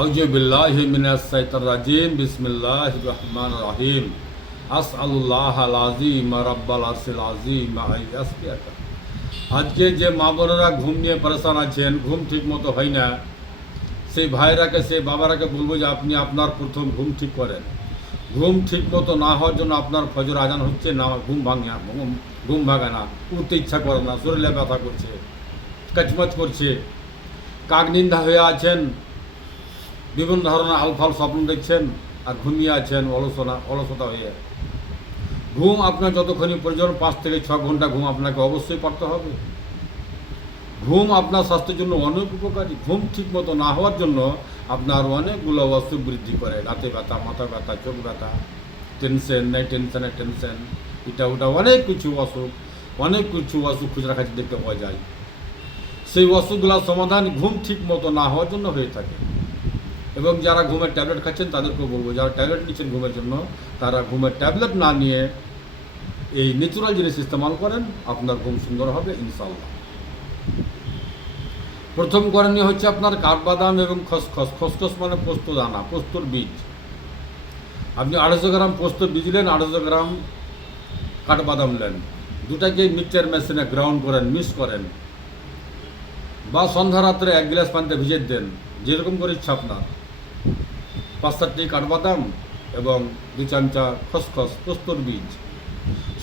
আউযু বিল্লাহি মিনাশ শাইতানির রাজিম বিসমিল্লাহির রহমানির রহিম আসআলুল্লাহাল আযীম রাব্বাল আরশিল আযীম আইয়াসফিয়াকা। আজকে যে মা বোনেরা ঘুম নিয়ে পরেশান আছেন, ঘুম ঠিক মতো হয় না, সেই ভাইরাকে সেই বাবারাকে বলবো যে আপনি আপনার প্রথম ঘুম ঠিক করেন। ঘুম ঠিক মতো না হওয়ার জন্য আপনার ফজর আজান হচ্ছে না, ঘুম ভাঙে না, উঠতে ইচ্ছা করে না, শরীরে ব্যথা করছে, কচমচ করছে, কাকনিন্দা হয়ে আছেন, বিভিন্ন ধরনের আলফাল স্বপ্ন দেখছেন আর ঘুমিয়ে আছেন অলসতা হয়ে। ঘুম আপনার যতক্ষণই প্রয়োজন 5 থেকে 6 ঘন্টা ঘুম আপনাকে অবশ্যই পড়তে হবে। ঘুম আপনার স্বাস্থ্যের জন্য অনেক উপকারী। ঘুম ঠিক মতো না হওয়ার জন্য আপনার অনেকগুলো অসুখ বৃদ্ধি করে, রাতে ব্যথা, মাথা ব্যথা, চোখ ব্যথা, টেনশন, এটা ওটা অনেক কিছু অসুখ খুচরা খাঁচি দেখতে পাওয়া যায়। সেই অসুখগুলোর সমাধান ঘুম ঠিক মতো না হওয়ার জন্য হয়ে থাকে। এবং যারা ঘুমের ট্যাবলেট খাচ্ছেন তাদেরকেও বলবো, যারা ট্যাবলেট নিচ্ছেন ঘুমের জন্য, তারা ঘুমের ট্যাবলেট না নিয়ে এই ন্যাচুরাল জিনিস ইস্তেমাল করেন, আপনার ঘুম সুন্দর হবে ইনশাআল্লাহ। প্রথম করণীয় হচ্ছে আপনার কাঠবাদাম এবং খসখস। খসখস মানে পোস্ত দানা, পোস্তর বীজ। আপনি 250 গ্রাম পোস্ত বীজ নেন, 250 গ্রাম কাঠবাদাম নেন, দুটাকে মিক্সচার মেশিনে গ্রাউন্ড করেন, মিক্স করেন, বা সন্ধ্যা রাত্রে 1 গ্লাস পানিতে ভিজে দেন, যেরকম করে ইচ্ছা আপনার। 5-7টি কাঠবাদাম এবং 2 চামচা খসখস পোস্তর বীজ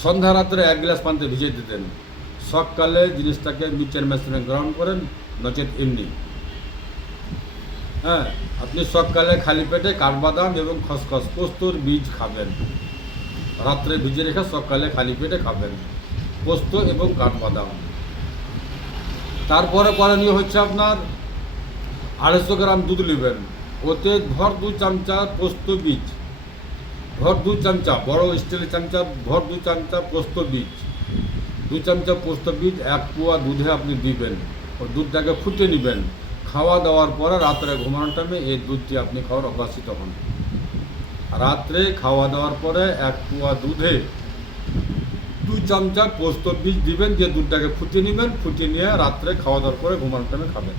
সন্ধ্যা রাত্রে 1 গ্লাস পানিতে ভিজিয়ে দিতেন। সকালে জিনিসটাকে মিক্সচার মেশিনে গ্রাউন্ড করেন, নচেত এমনি। আপনি সকালে খালি পেটে কাঠবাদাম এবং খসখস পোস্তর বীজ খাবেন, রাত্রে ভিজিয়ে রেখে সকালে খালি পেটে খাবেন পোস্ত এবং কাঠবাদাম। তারপরে করণীয় হচ্ছে আপনার 250 গ্রাম দুধ নেবেন, ওতে ভর 2 চামচা পোস্ত বীজ, ভর 2 চামচা বড় স্টিলের চামচা, ভর 2 চামচা পোস্ত বীজ, 2 চামচা পোস্ত বীজ 1 পোয়া দুধে আপনি দিবেন। ও দুধটাকে ফুটে নেবেন। খাওয়া দাওয়ার পরে রাত্রে ঘুমানোর টাইমে এই দুধটি আপনি খাওয়ার অভ্যাসিত হন। রাত্রে খাওয়া দাওয়ার পরে 1 পোয়া দুধে 2 চামচা পোস্ত বীজ দিবেন, যে দুধটাকে ফুটিয়ে নেবেন, ফুটিয়ে নিয়ে রাত্রে খাওয়া দাওয়ার পরে ঘুমানোর টাইমে খাবেন।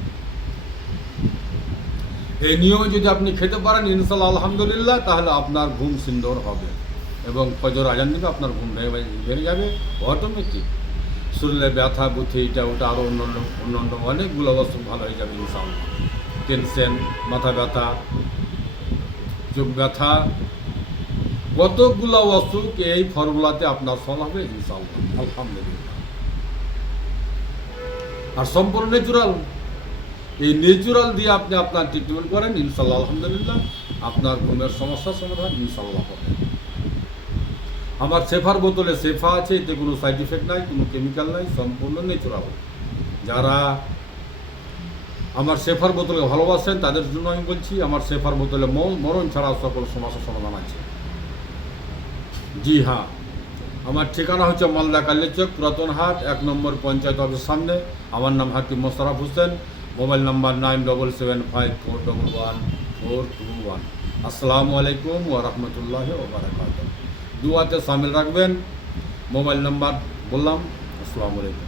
এই নিয়মে যদি আপনি খেতে পারেন ইনশাআল্লাহ আলহামদুলিল্লাহ, তাহলে আপনার ঘুম সুন্দর হবে এবং ফজর আজান দিবে, আপনার ঘুম বেড়ে যাবে অটোমেটিক। শরীরে ব্যথা বুথি এটা ওটা আরও অন্যান্য অনেকগুলো অসুখ ভালো হয়ে যাবে ইনশাআল্লাহ। টেনশন, মাথা ব্যথা, চোখ ব্যথা, কতগুলো অসুখ এই ফর্মুলাতে আপনার সলভ হবে ইনশাআল্লাহ আলহামদুলিল্লাহ। আর সম্পূর্ণ ন্যাচুরাল, এই ন্যাচুরাল দিয়ে আপনি আপনার ট্রিটমেন্ট করেন ইনশাআল্লাহ আলহামদুলিল্লাহ, আপনার ঘুমের সমস্যার সমাধান ইনশাআল্লাহ হবে। আমার শেফার বোতলে শেফা আছে, এতে কোনো সাইড ইফেক্ট নাই, কোনো কেমিক্যাল নাই, সম্পূর্ণ ন্যাচুরাল। যারা আমার শেফার বোতলে ভালোবাসেন তাদের জন্য আমি বলছি, আমার শেফার বোতলে মরণ ছাড়া সকল সমস্যার সমাধান আছে। জি হ্যাঁ, আমার ঠিকানা হচ্ছে মালদা কালীচক, পুরাতন হাট, 1 নম্বর পঞ্চায়েত অফিসের সামনে। আমার নাম হাকিম মোশাররফ হোসেন, মোবাইল নাম্বার 9775411421। আসসালামু আলাইকুম ওয়া রাহমাতুল্লাহি ওয়া বারাকাতুহু। দুয়াতে শামিল রাখবেন। মোবাইল নাম্বার বললাম। আসসালামু আলাইকুম।